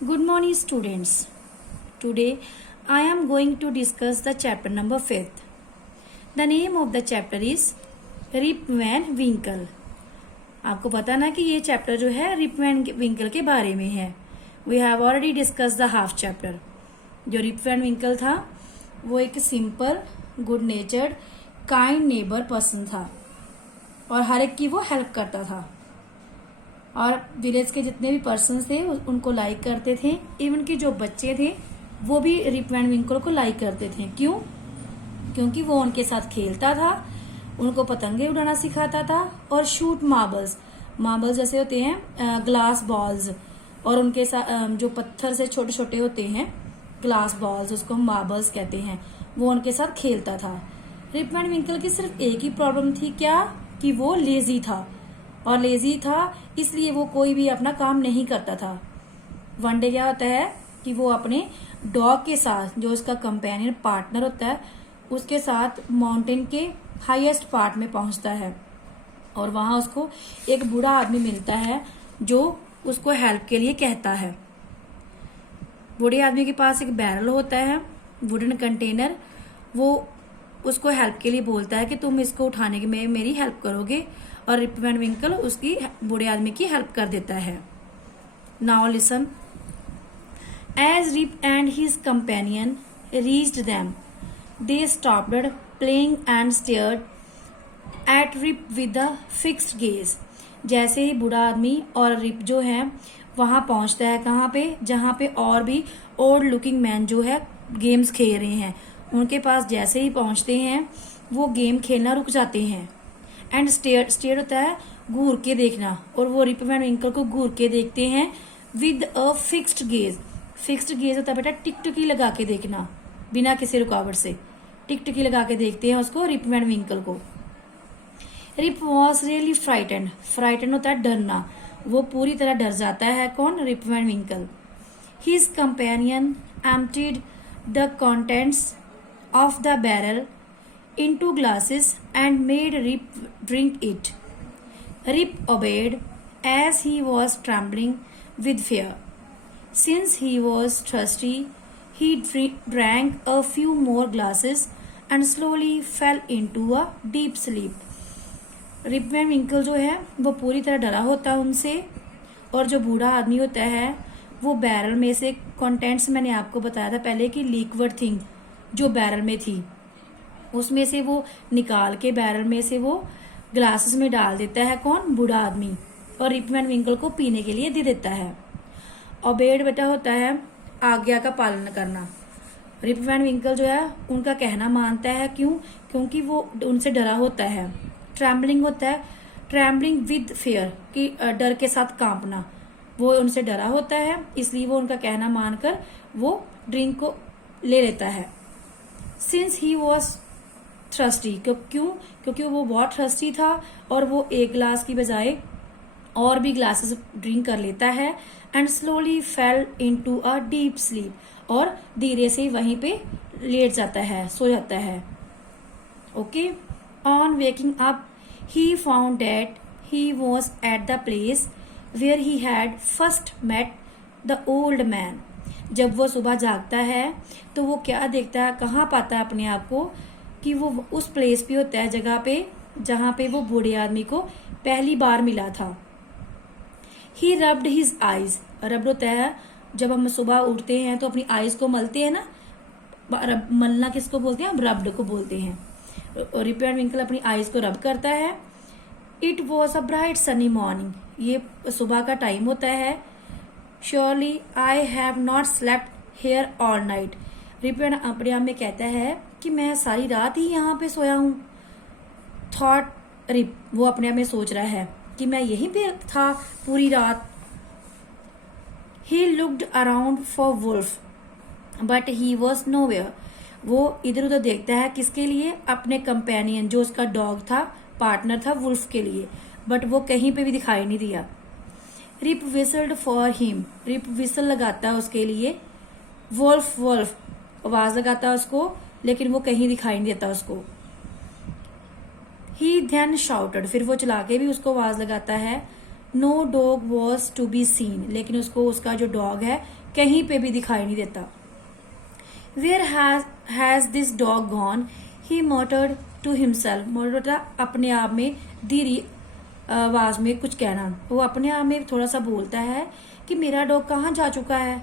Good morning, students. Today I am going to discuss the chapter number 5th. The name of the chapter is Rip Van Winkle. आपको पता ना कि ये chapter जो है rib Van विंकल के बारे में है. We have already discuss the half chapter. जो रिप वैन विंकल था वो एक simple, good natured, kind neighbour person था और हर एक की वो हेल्प करता था और विलेज के जितने भी पर्सन थे उनको लाइक करते थे. इवन कि जो बच्चे थे वो भी रिप वैन विंकल को लाइक करते थे. क्यों? क्योंकि वो उनके साथ खेलता था, उनको पतंगे उड़ाना सिखाता था और शूट मार्बल्स जैसे होते हैं ग्लास बॉल्स, और उनके साथ जो पत्थर से छोटे छोटे होते हैं ग्लास बॉल्स, उसको हम मार्बल्स कहते हैं, वो उनके साथ खेलता था. रिप वैन विंकल की सिर्फ एक ही प्रॉब्लम थी, क्या? कि वो लेजी था, और लेजी था इसलिए वो कोई भी अपना काम नहीं करता था. वन डे क्या होता है कि वो अपने डॉग के साथ, जो उसका कंपेनियन पार्टनर होता है, उसके साथ माउंटेन के हाईएस्ट पार्ट में पहुंचता है और वहां उसको एक बूढ़ा आदमी मिलता है जो उसको हेल्प के लिए कहता है. बूढ़े आदमी के पास एक बैरल होता है, वुडन कंटेनर. वो उसको हेल्प के लिए बोलता है कि तुम इसको उठाने में मेरी हेल्प करोगे, और रिप वैन विंकल उसकी बूढ़े आदमी की हेल्प कर देता है. Now listen. As Rip and his companion reached them, they stopped playing and stared at Rip with a fixed gaze. जैसे ही बूढ़ा आदमी और रिप जो है वहां पहुंचता है, कहाँ पे? जहां पे और भी ओल्ड लुकिंग मैन जो है गेम्स खेल रहे हैं, उनके पास जैसे ही पहुंचते हैं वो गेम खेलना रुक जाते हैं. एंड स्टेयर होता है घूर के देखना, और वो रिप वैन विंकल को घूर के देखते हैं with a fixed gauge. Fixed gauge होता है बेटा टिकटकी लगा के देखना, बिना किसी रुकावट से टिकटकी लगा के देखते हैं उसको, रिप वैन विंकल को. रिप वॉज रियली फ्राइटन होता है डरना, वो पूरी तरह डर जाता है. कौन? Rip Van Winkle. His companion emptied the contents of the barrel into glasses and made Rip drink it. Rip obeyed as he was trembling with fear. Since he was thirsty, he drank a few more glasses and slowly fell into a deep sleep. Rip Van Winkle जो है वो पूरी तरह डरा होता है उनसे, और जो बूढ़ा आदमी होता है वो बैरल में से कंटेंट्स, मैंने आपको बताया था पहले कि लिक्विड थिंग जो बैरल में थी उसमें से वो निकाल के बैरल में से वो ग्लासेस में डाल देता है. कौन? बूढ़ा आदमी. और रिप वैन विंकल को पीने के लिए दे देता है. ओबेड बेटा होता है आज्ञा का पालन करना. रिप वैन विंकल जो है उनका कहना मानता है. क्यों? क्योंकि वो उनसे डरा होता है. ट्रैम्बलिंग होता है, ट्रैम्बलिंग विद फियर, कि डर के साथ कांपना. वो उनसे डरा होता है इसलिए वो उनका कहना मानकर वो ड्रिंक को ले लेता है. सिंस ही वॉज थ्रस्टी, क्यों? क्योंकि वो बहुत थ्रस्टी था और वो एक ग्लास की बजाय और भी ग्लासेस ड्रिंक कर लेता है. And slowly fail into a deep sleep, और धीरे से वहीं पे लेट जाता है, सो जाता है. Okay. On waking up he found that he was at the place where he had first met the old man. जब वो सुबह जागता है तो वो क्या देखता है, कहाँ पाता है अपने आप को, कि वो उस प्लेस पे होता है, जगह पे जहां पे वो बूढ़े आदमी को पहली बार मिला था. ही रब्ड हिज आईज. रब्ड होता है जब हम सुबह उठते हैं तो अपनी आईज को मलते हैं ना, मलना किसको बोलते हैं? हम रब्ड को बोलते हैं. रिप वैन विंकल अपनी आईज को रब करता है. It was a bright sunny morning. ये सुबह का टाइम होता है. Surely I have not slept here all night. Rip Van अपने आप में कहता है कि मैं सारी रात ही यहाँ पे सोया हूँ. थॉट रिप, वो अपने आप में सोच रहा है कि मैं यहीं पे था पूरी रात. He looked around for wolf, but he was nowhere. वो इधर उधर देखता है किसके लिए? अपने कंपेनियन, जो उसका डॉग था, पार्टनर था, वुल्फ के लिए, बट वो कहीं पे भी दिखाई नहीं दिया. Rip whistled for him. Rip whistle लगाता है उसके लिए. वोल्फ वोल्फ आवाज लगाता है उसको, लेकिन वो कहीं दिखाई नहीं देता उसको. He then shouted. फिर वो चला के भी उसको आवाज लगाता है. No dog was to be seen, लेकिन उसको उसका जो डॉग है कहीं पे भी दिखाई नहीं देता। Where has this dog gone, he muttered to himself. Muttered अपने आप में धीरे आवाज में कुछ कहना, वो अपने आप में थोड़ा सा बोलता है कि मेरा डॉग कहाँ जा चुका है।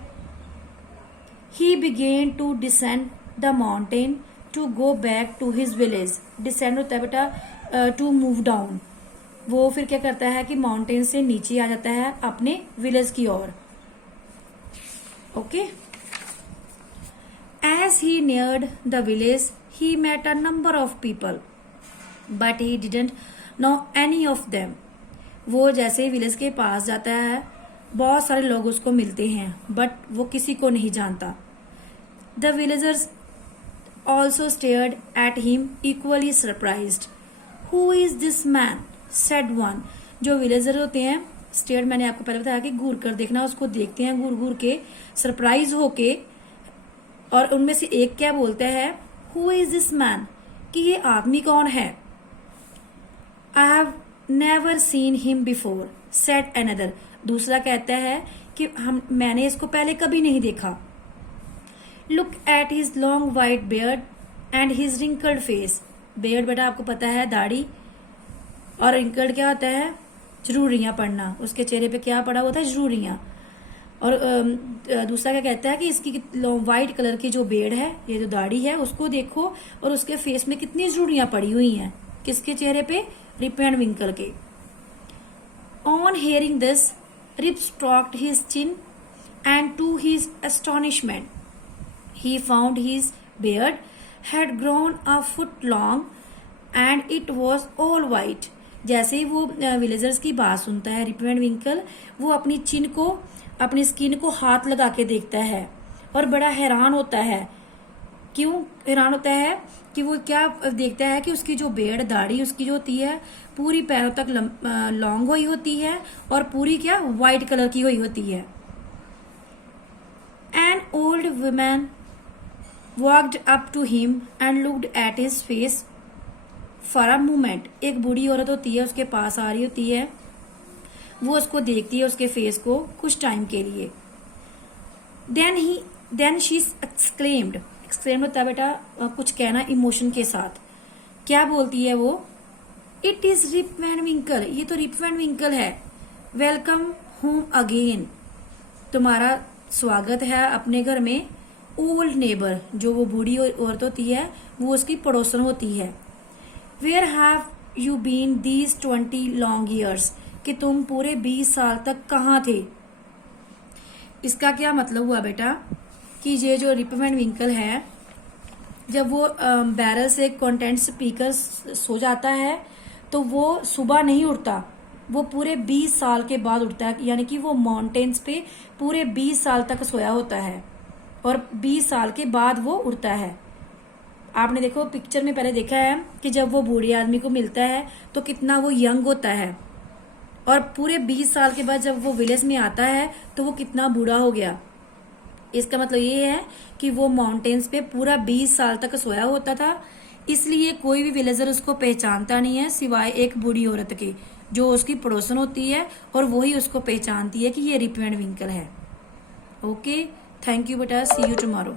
He began to descend the mountain to go back to his village. Descend होता है बेटा टू मूव डाउन। वो फिर क्या करता है कि माउंटेन से नीचे आ जाता है अपने विलेज की ओर। Okay, as he neared the village he met a number of people but he didn't know any of them. वो जैसे ही विलेज के पास जाता है बहुत सारे लोग उसको मिलते हैं बट वो किसी को नहीं जानता। The villagers also stared at him equally surprised. Who is this man, said one. जो विलेजर होते हैं, स्टेयर्ड मैंने आपको पहले बताया कि घूर कर देखना, उसको देखते हैं घूर घूर के, सरप्राइज होके, और उनमें से एक क्या बोलता है, हु इज दिस मैन, कि ये आदमी कौन है। I have never seen him before, said another. दूसरा कहता है कि मैंने इसको पहले कभी नहीं देखा। Look at his long white beard and his wrinkled face. Beard बेटा आपको पता है दाढ़ी, और रिंकल्ड क्या होता है, जरूरियां पड़ना। उसके चेहरे पे क्या पड़ा होता है, जरूरियां। और दूसरा क्या कहता है कि इसकी व्हाइट कलर की जो बेड़ है, ये जो दाढ़ी है, उसको देखो और उसके फेस में कितनी जरूरियां पड़ी हुई हैं। किसके चेहरे पे, रिप एंड विंकल के। On hearing this Rip stroked his chin and to his astonishment he found his beard had grown a foot long and it was all white। जैसे ही वो विलेजर्स की बात सुनता है रिप एंड विंकल, वो अपनी चिन को, अपनी स्किन को हाथ लगा के देखता है और बड़ा हैरान होता है। क्यों हैरान होता है कि वो क्या देखता है कि उसकी जो बेड़ दाढ़ी उसकी जो होती है पूरी पैरों तक लॉन्ग हुई होती है और पूरी क्या व्हाइट कलर की हुई होती है। An old woman walked up to him and looked at his face for a moment। एक बूढ़ी औरत होती है, उसके पास आ रही होती है, वो उसको देखती है, उसके फेस को कुछ टाइम के लिए। then she exclaimed होता है बेटा कुछ कहना इमोशन के साथ। क्या बोलती है वो, इट इज रिप वैन विंकल, ये तो रिप वैन विंकल है। वेलकम होम अगेन, तुम्हारा स्वागत है अपने घर में। ओल्ड नेबर, जो वो बूढ़ी औरत होती है वो उसकी पड़ोसन होती है। Where have you been these 20 long years, कि तुम पूरे 20 साल तक कहाँ थे। इसका क्या मतलब हुआ बेटा कि ये जो रिप एंड विंकल है, जब वो बैरल से कंटेंट्स पीकर सो जाता है तो वो सुबह नहीं उठता, वो पूरे 20 साल के बाद उठता है। यानी कि वो माउंटेन्स पे पूरे 20 साल तक सोया होता है और 20 साल के बाद वो उठता है। आपने देखो पिक्चर में पहले देखा है कि जब वो बूढ़े आदमी को मिलता है तो कितना वो यंग होता है, और पूरे 20 साल के बाद जब वो विलेज में आता है तो वो कितना बूढ़ा हो गया। इसका मतलब ये है कि वो माउंटेन्स पे पूरा 20 साल तक सोया होता था, इसलिए कोई भी विलेजर उसको पहचानता नहीं है सिवाय एक बूढ़ी औरत के, जो उसकी पड़ोसन होती है, और वही उसको पहचानती है कि ये रिप एंड विंकल है। ओके, थैंक यू बेटा, सी यू टुमारो।